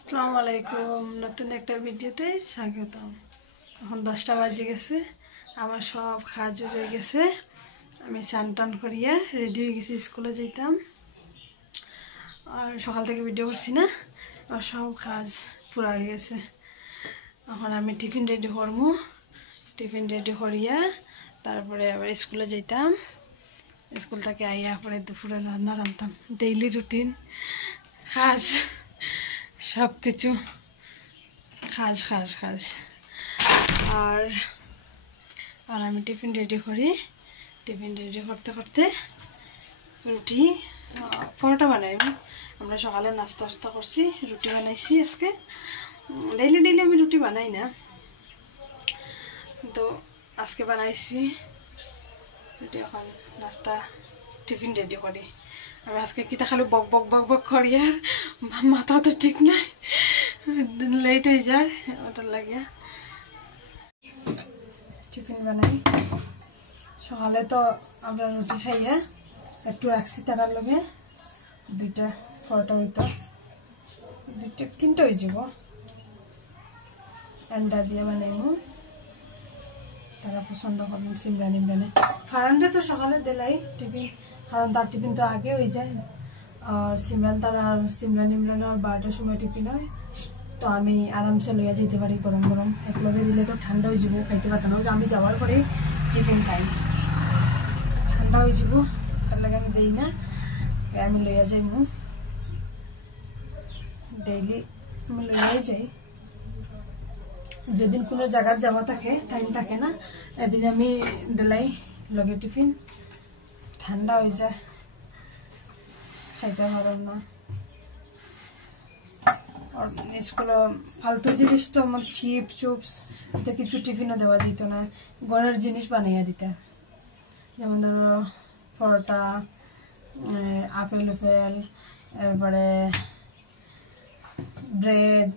আসসালামু আলাইকুম নতুন একটা ভিডিওতে স্বাগতম। এখন 10টা বাজে গেছে, আমার সব কাজ হয়ে গেছে। আমি স্নান টান করিয়া রেডি হয়ে গেছি, স্কুলে যেতাম। আর সকাল থেকে ভিডিও করছি না, আমার সব কাজ পুরা হয়ে গেছে। এখন আমি টিফিন রেডি করবো, টিফিন রেডি করিয়া তারপরে আবার স্কুলে যেতাম। স্কুল থেকে আইয়া পরে দুপুরে রান্না রাঁধতাম। ডেইলি রুটিন কাজ, সব কিছু খাজ খাজ খাজ। আর আর আমি টিফিন রেডি করি, টিফিন রেডি করতে করতে রুটি পরোটা বানাই। আমরা সকালে নাস্তা টাস্তা করছি, রুটি বানাইছি আজকে। ডেইলি ডেইলি আমি রুটি বানাই না, তো আজকে বানাইছি রুটি। এখন নাস্তা টিফিন রেডি করি। আমি আজকে কিতা খালি বক বক বক বক করি, আর মাথা তো ঠিক নাই, লেট হয়ে যায়, ওটার লাগিয়া টিফিন বানাই। সকালে তো আমরা রুটি খাইয়া একটু রাখছি, তার লগে দুইটা পরোটা হইতো, তিনটা হয়ে যাব। আন্ডা দিয়ে বানাইমু, তারা পছন্দ করেন সিমরান ইমরানে। ফারানটা তো সকালে দিলাই টিফিন, কারণ তার টিফিন তো আগে হয়ে যায়। আর সিমরান ইমরান আর 12টার সময় টিফিন হয়, তো আমি আরামসে লইয়া যেতে পারি। গরম গরম একলগে দিলে তো ঠান্ডা হয়ে যাব, খাইতে পারতাম না। আমি যাওয়ার পরে টিফিন খাই, ঠান্ডা হয়ে যাব, তার লাগে আমি দিই না। আমি লইয়া যাই, ডেইলি আমি লইয়াই যাই। যেদিন কোনো জায়গার যাওয়া থাকে, টাইম থাকে না, এদিন আমি দিলাই লগে টিফিন। ঠান্ডা হয়ে যায়, খাইতে পারো না। স্কুলে ফালতু জিনিস তো আমার চিপস চুপস এতে কিছু টিফিনও দেওয়া যেত না, ঘরের জিনিস বানাইয়া দিতে। যেমন ধরো পরোটা, আপেল উফেল, এরপরে ব্রেড,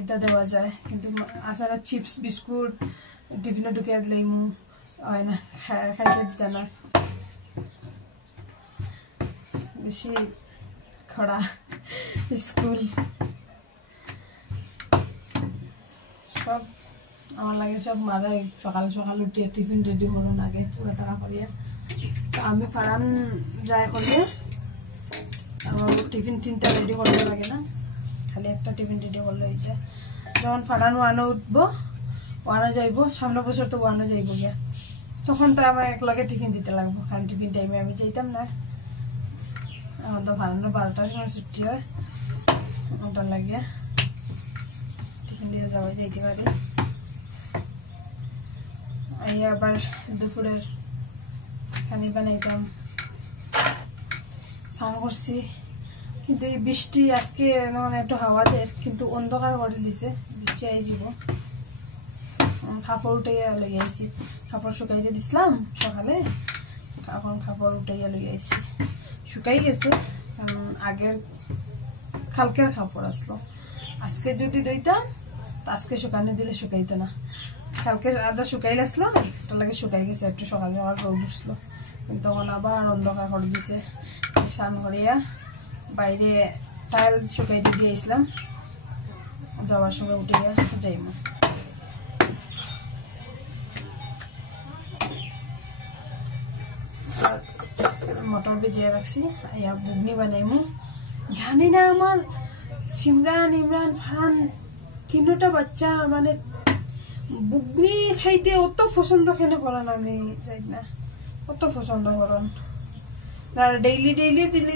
এটা দেওয়া যায়। কিন্তু আসলে চিপস বিস্কুট টিফিনে ঢুকিয়ে দিলেই হয় না, খাইতে দিতে না। বেশি খরা স্কুল, সব আমার লাগে সব মারে। সকাল সকাল উঠিয়ে টিফিন রেডি করুন আগে, পুরা তাড়া করিয়া। তো আমি ফারান যাই করলে আমার টিফিন 3টা রেডি করতে লাগে না, খালি একটা টিফিন রেডি করলে হয়ে যায়। যখন ফারান ওয়ানে উঠবো, ওয়ানে যাইব, সামনে বছর তো ওয়ানে যাইব গিয়া, তখন তো আমার একলগে টিফিন দিতে লাগবো, কারণ টিফিন টাইমে আমি যাইতাম না। এখন তো ফারানের 12টার সময় ছুটি হয়, ওটার লাগিয়া টিফিন দিয়ে যাওয়া যাইতে পারি। আইয়া আবার দুপুরের খানি বানাইতাম। স্নান করছি, কিন্তু এই বৃষ্টি আজকে মানে একটু হাওয়াদের, কিন্তু অন্ধকার করে দিছে, বৃষ্টি আই যাব। কাপড় উঠাইয়া লই আইছি, কাপড় শুকাইতে দিছিলাম সকালে, এখন কাপড় উঠাইয়া লই আইছি। শুকাই গেছে, কারণ আগের কালকের কাপড় আসলো। আজকে যদি দইতাম, আজকে শুকানে দিলে শুকাইতো না। কালকের আদা শুকাইলে আসলো, ওটার লাগে শুকাই গেছে, একটু সকালে আবার রোদ উঠলো, কিন্তু তখন আবার অন্ধকার করে দিছে। স্নান করিয়া বাইরে টাইল শুকাইতে দিয়ে আসলাম, যাওয়ার সময় উঠিয়া যাইব। মটর ভিজিয়ে রাখছি, আইয়া বুগনি বানাইমু। জানি না আমার সিমরান ইমরান ফারান তিনটা বাচ্চা মানে বুগনি খাইতে অত পছন্দ কেন করেন, আমি যাই না, অত পছন্দ করেন। আর ডেইলি ডেইলি দিলে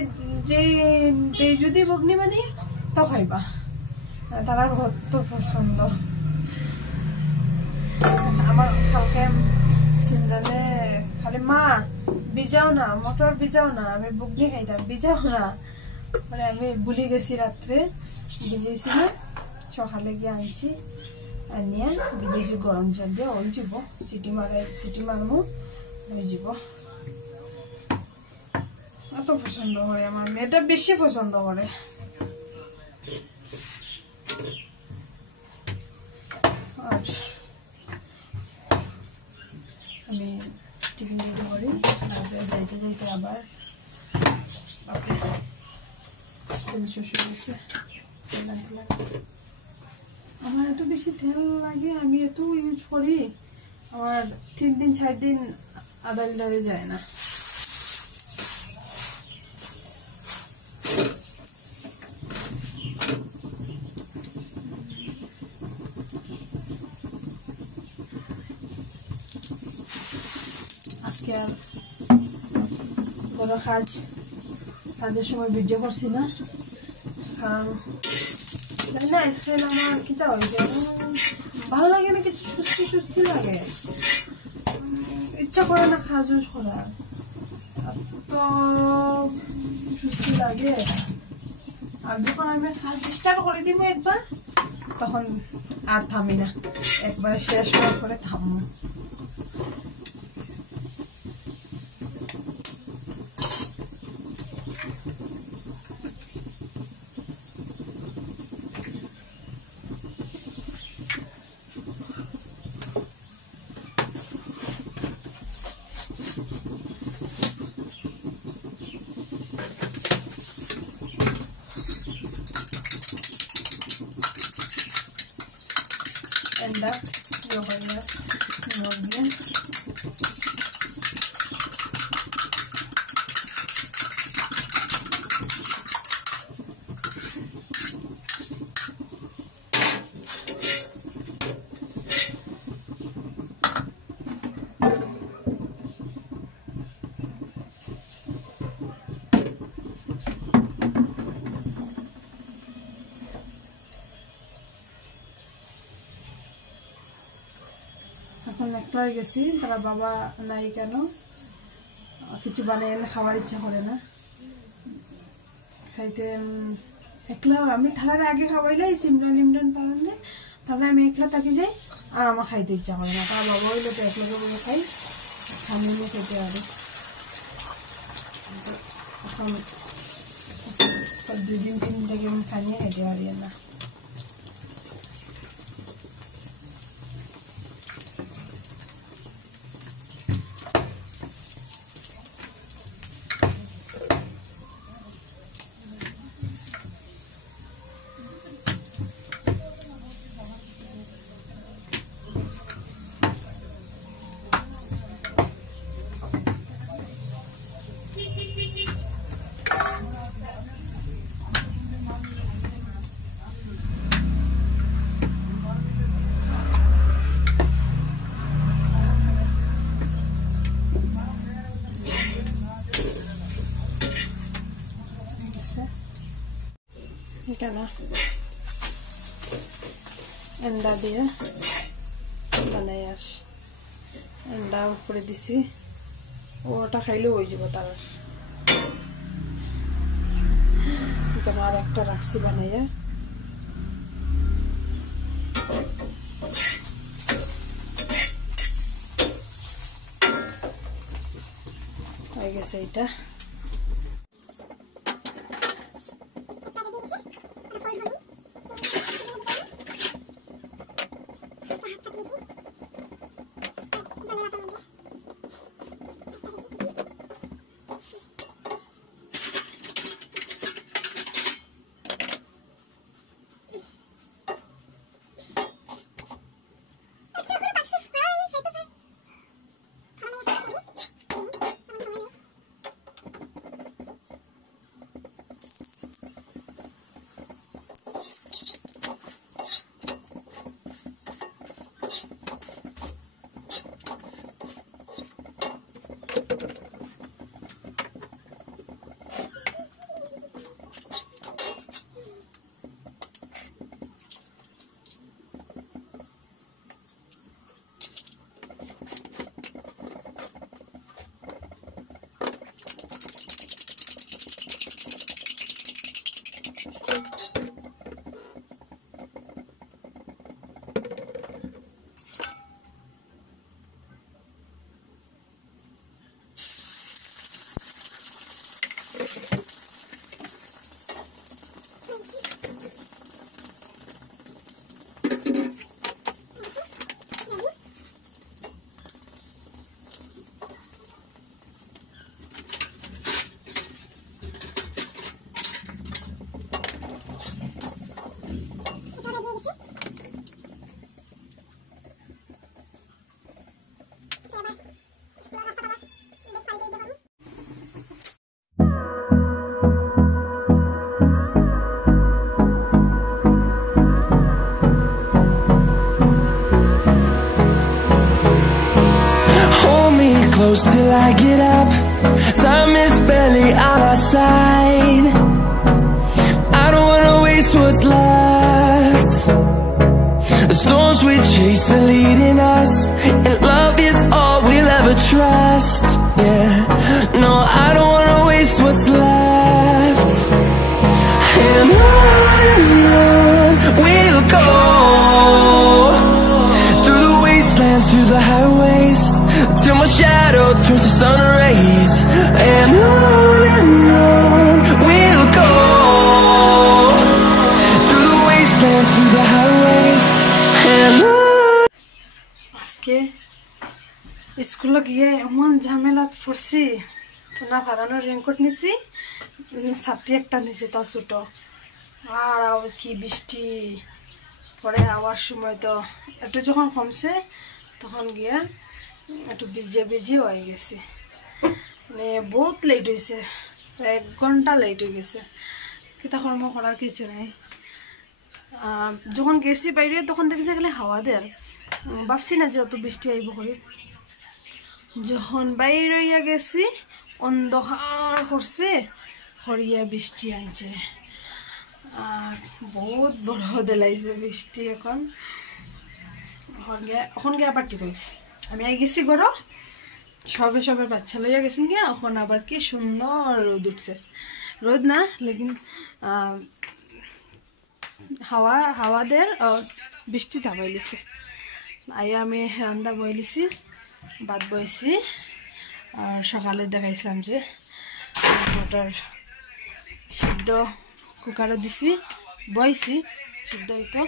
যে যদি বুগনি বানি তো খাইবা, তারা অত পছন্দ। আমার কালকে সিমরানে খালি মা ভিজাও না, মটর ভিজাও না, আমি বুগনি খাইতাম, ভিজাও না। মানে আমি ভুলে গেছি, রাত্রে ভিজেছিল, সকালে গিয়ে আনছি, আনিয়া ভিজেছি গরম জল দিয়ে, ওই যাব সিটি মারমু, ওই যাব। এত পছন্দ করে আমার মেয়েটা, বেশি পছন্দ করে। আর আমি টিফিন রেডি করি, যাইতে যাইতে আবার শ্বশুর গেছে, আমার এত বেশি তেল লাগে, আমি এত ইউজ করি, আমার 3 দিন 4 দিন আদা লিটারে যায় না। আজকে আর বড় কাজের সময় ভিডিও করছি না, কারণ না আজকাল আমার কিতা হয়েছে, ভালো লাগে না, কিছু সুস্থি লাগে, ইচ্ছা করে না কাজ করার, তো সুস্থি লাগে। আর যখন আমি কাজ স্টার্ট করে দিব একবার, তখন আর থামি না, একবার শেষ হওয়ার পরে থামবো। End up your onion. এখন একলা হয়ে গেছি, তারা বাবা নাই কেন, কিছু বানিয়ে এনে খাবার ইচ্ছা করে না খাইতে। একলা আমি থালারে আগে খাওয়াইলে সিমরান পালানে, তারপরে আমি একলা থাকি যাই, আর আমার খাইতে ইচ্ছা করে না। তার বাবা হইলে তো একলাকে বলে খাই, থামিয়ে খেতে পারি। এখন 2 দিন 3 দিন থেকে আমি খাইয়ে খেতে পারি না। এখানে এন্ডা দিয়ে বানাই, এন্ডা উপরে দিছি, ওটা খাইলেও হয়ে যাব। তার এখানে আর একটা রাখছি বানাইয়া, হয়ে গেছে এটা। close till I get up. Time is barely on our side. I don't wanna waste what's left. The storms we chase are leading us, and love is all we'll ever trust. Yeah, no, I don't wanna waste what's left. And on we'll go, through the wastelands, through the highways, till my shadow turns to sun rays. And on we'll go, through the wastelands, through the highways. And on. আজকে স্কুলে গিয়ে এমন ঝামেলা পড়ছি, না ভাড়ানোর রেনকোট নিছি, ছাতি একটা নিছি তা ছোটো, আর কি বৃষ্টি পরে আওয়ার সময় তো একটু যখন কমছে তখন গিয়ে একটু ভিজিয়ে হয়ে গেছে, মানে বহুত লেট হয়েছে, 1 ঘন্টা লেট হয়ে গেছে। কিতা কর্ম করার কিছু নাই। যখন গেছি বাইরে তখন দেখেছি গেলে হাওয়া দেয়, ভাবছি না যে অত বৃষ্টি আইব করে। যখন বাইরে হইয়া গেছি অন্ধকার করছে, হরিয়া বৃষ্টি আনছে, আর বহুত বড় দেলাইছে বৃষ্টি। এখন গিয়ে আবার ঠিক হয়েছে, আমি আই গেছি ঘরও, সবে বাচ্চা লইয়া গেছেন গিয়া। এখন আবার কি সুন্দর রোদ উঠছে, রোদ না লেকিন হাওয়াদের বৃষ্টি থামাইলিছে। আইয়া আমি রান্না বইলিছি, ভাত বইছি, আর সকালে দেখাইছিলাম যে মটর সিদ্ধ কুকারে দিছি, বইছি সিদ্ধ হইতো,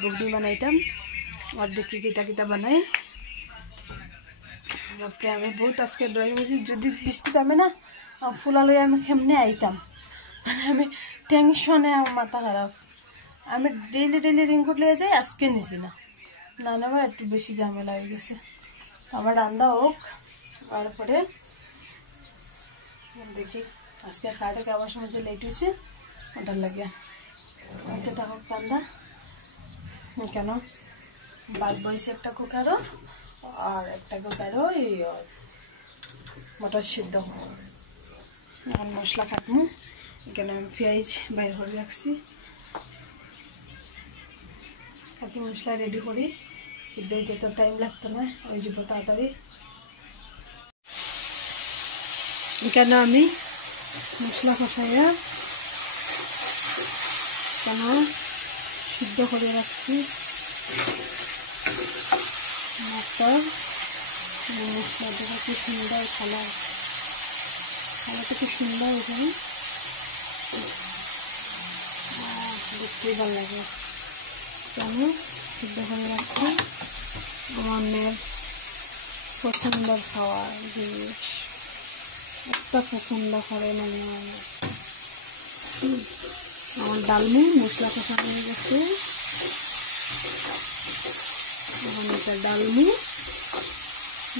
বুগনি বানাইতাম, আর দেখি কিতা বানাই। বাপরে আমি বহুত আজকে ড্রয়িং বসি, যদি বৃষ্টি থামে না ফুলা লইয়া আমি কেমনে আইতাম, মানে আমি টেনশনে আমার মাথা খারাপ। আমি ডেইলি রেনকোট লইয়া যাই, আজকে নিছি না, না নেওয়া একটু বেশি ঝামেলা হয়ে গেছে। আমার রান্না হোক, তারপরে দেখি আজকে খাওয়া থেকে আবার সময় যে লেট হয়েছে ওটার লাগে হইতে থাকুক রান্না। কেন ভাত বইছে একটা কুকারও, আর একটা কুকারও এই মটর সিদ্ধ। এখন মশলা কাটমু, এখানে আমি পেঁয়াজ বাইর করে রাখছি, কাটি মশলা রেডি করি। সিদ্ধ হইতে তো টাইম লাগতো না, ওই যাব তাড়াতাড়ি। এখানে আমি মশলা কষাইয়া কেন সিদ্ধ করে রাখছি মটর। মশলা দেখো কি সুন্দর কালার, কালারটা কি সুন্দর এখানে, দেখতেই ভালো লাগে। কেন সিদ্ধ করে রাখছি, আমার মেয়ের পছন্দের খাওয়ার জিনিস, একটা পছন্দ করে মানে আমার ডালমি মশলা কষানো হয়ে গেছে। এখন এটা ডালমি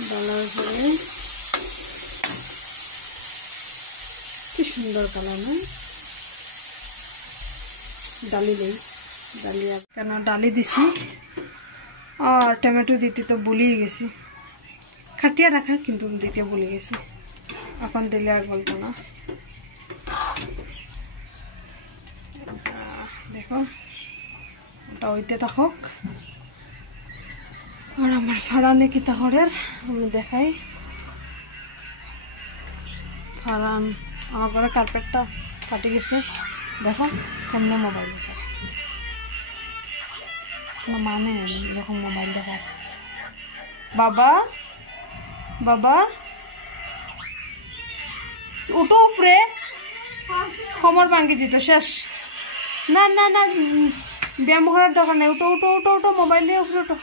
ডালার পরে কি সুন্দর কালার না, ডালি নেই, ডালি কেন ডালি দিছি, আর টমেটো দিতে তো ভুলিয়ে গেছি, খাটিয়া রাখা কিন্তু দিতে ভুলে গেছি, এখন দিলে আর বলতো না। দেখো ওটা হইতে থাকুক, আর আমার ফারানে কি তাহরের আমি দেখাই। ফারান আমার ঘরে কার্পেটটা ফাটে গেছে, দেখো কেমনে মোবাইল দেখার, কোনো মানে এরকম মোবাইল দেখার। বাবা বাবা উঠো উফরে, কোমর ভাঙ্গি যেত শেষ। না না না ব্যায়াম করার দরকার নেই, উঠো উঠো উঠো উঠো, মোবাইল নিয়ে উফরে উঠো।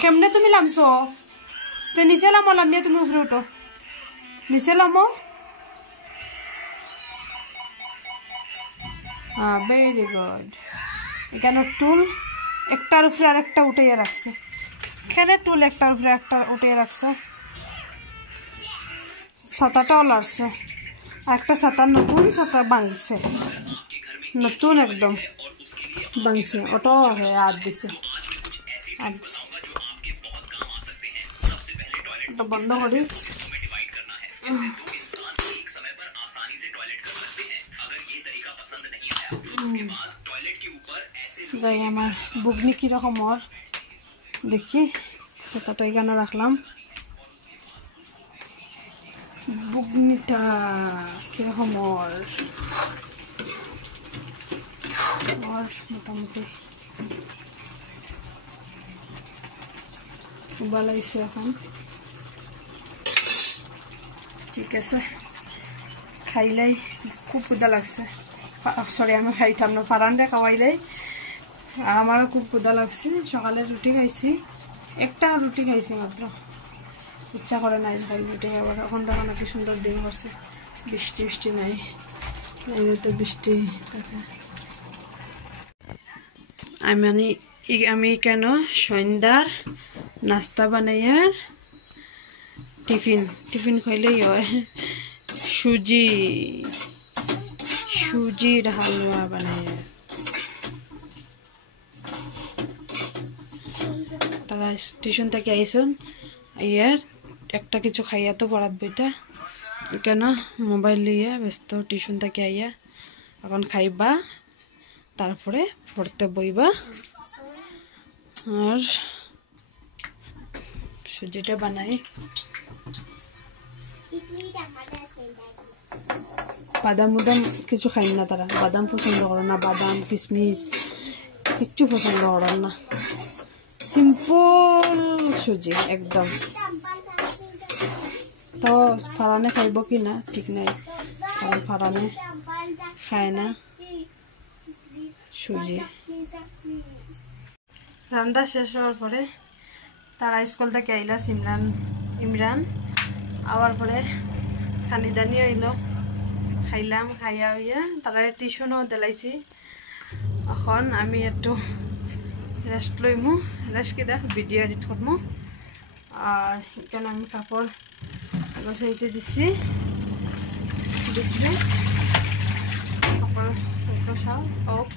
কেমনে তুমি নামছো, তো নিচে নামো, নামিয়ে তুমি উফরে উঠো, নিচে নামো। হ্যাঁ ভেরি গুড। এখানে টুল একটার উপরে আর একটা উঠে রাখছে, এখানে টুল একটার উপরে একটা উঠে রাখছে, ছাতাটাও লাগছে, আর একটা ছাতা নতুন ছাতা ভাঙছে, নতুন একদম ভাঙছে, ওটাও হাত দিছে হাত দিছে। মোবাইলটা বন্ধ করি। যাই আমার বুগনি কিরকম ওর দেখি, সেটা এখানে রাখলাম। বুগনিটা কিরকম ওর মোটামুটি উবালাইছে এখন, ঠিক আছে। খাইলাই খুব ক্ষুদা লাগছে, সরি আমি খাইতাম না, ফারানটা খাওয়াইলাই। আর আমারও খুব ক্ষুদা লাগছে। সকালে রুটি খাইছি, একটা রুটি খাইছি মাত্র, ইচ্ছা করে নাই খাই রুটি খাবার। এখন দেখো নাকি সুন্দর দিন করছে, বৃষ্টি বৃষ্টি নাই, তো বৃষ্টি থাকে। আমি কেন সন্ধ্যার নাস্তা বানাইয়ার টিফিন খাইলেই হয়। সুজির হালুয়া বানাইয়া, তারা টিউশন থেকে আইসুন, ইয়ার একটা কিছু খাইয়া তো পড়াত বইটা, কেন মোবাইল লিয়ে ব্যস্ত। টিউশন থেকে আইয়া এখন খাইবা, তারপরে পড়তে বইবা। আর সুজিটা বানাই, বাদাম মুদাম কিছু খাই না তারা, বাদাম পছন্দ করে না, বাদাম কিশমিশ কিচ্ছু পছন্দ করেন না। সিম্পল সুজি একদম। তো ফারানে খাইব কি না ঠিক নাই, কারণ ফারানে খায় না সুজি। রান্না শেষ হওয়ার পরে তারা স্কুল থেকে আইলা, ইমরান আওয়ার পরে খানি দানি হইল, খাইলাম। খাইয়া হইয়া তারা টিউশনও দিলাইছি। এখন আমি একটু রেস্ট লইমু, রেস্ট কি দেখ ভিডিও এডিট করবো। আর এখানে আমি কাপড় বসাইতে দিছি, দেখবে কাপড় বসাও হোক।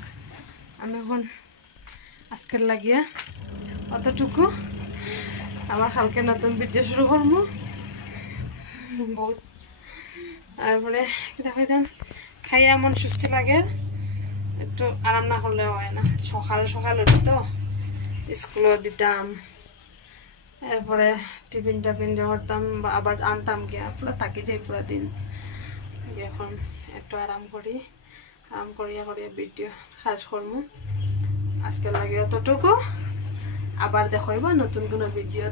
আমি এখন আজকের লাগিয়া অতটুকু, আমার কালকে নতুন ভিডিও শুরু করবো বহুত। তারপরে দেখাইতাম খাইয়া এমন সুস্থ লাগে, একটু আরাম না করলে হয় না। সকাল সকাল উঠি তো স্কুলও দিতাম, এরপরে টিফিন টাফিন করতাম, আবার আনতাম গিয়া পুরো থাকি যাই পুরো দিন। এখন একটু আরাম করিয়া ভিডিও কাজ করবো। আজকে লাগে অতটুকু, আবার দেখাইব নতুন কোনো ভিডিও।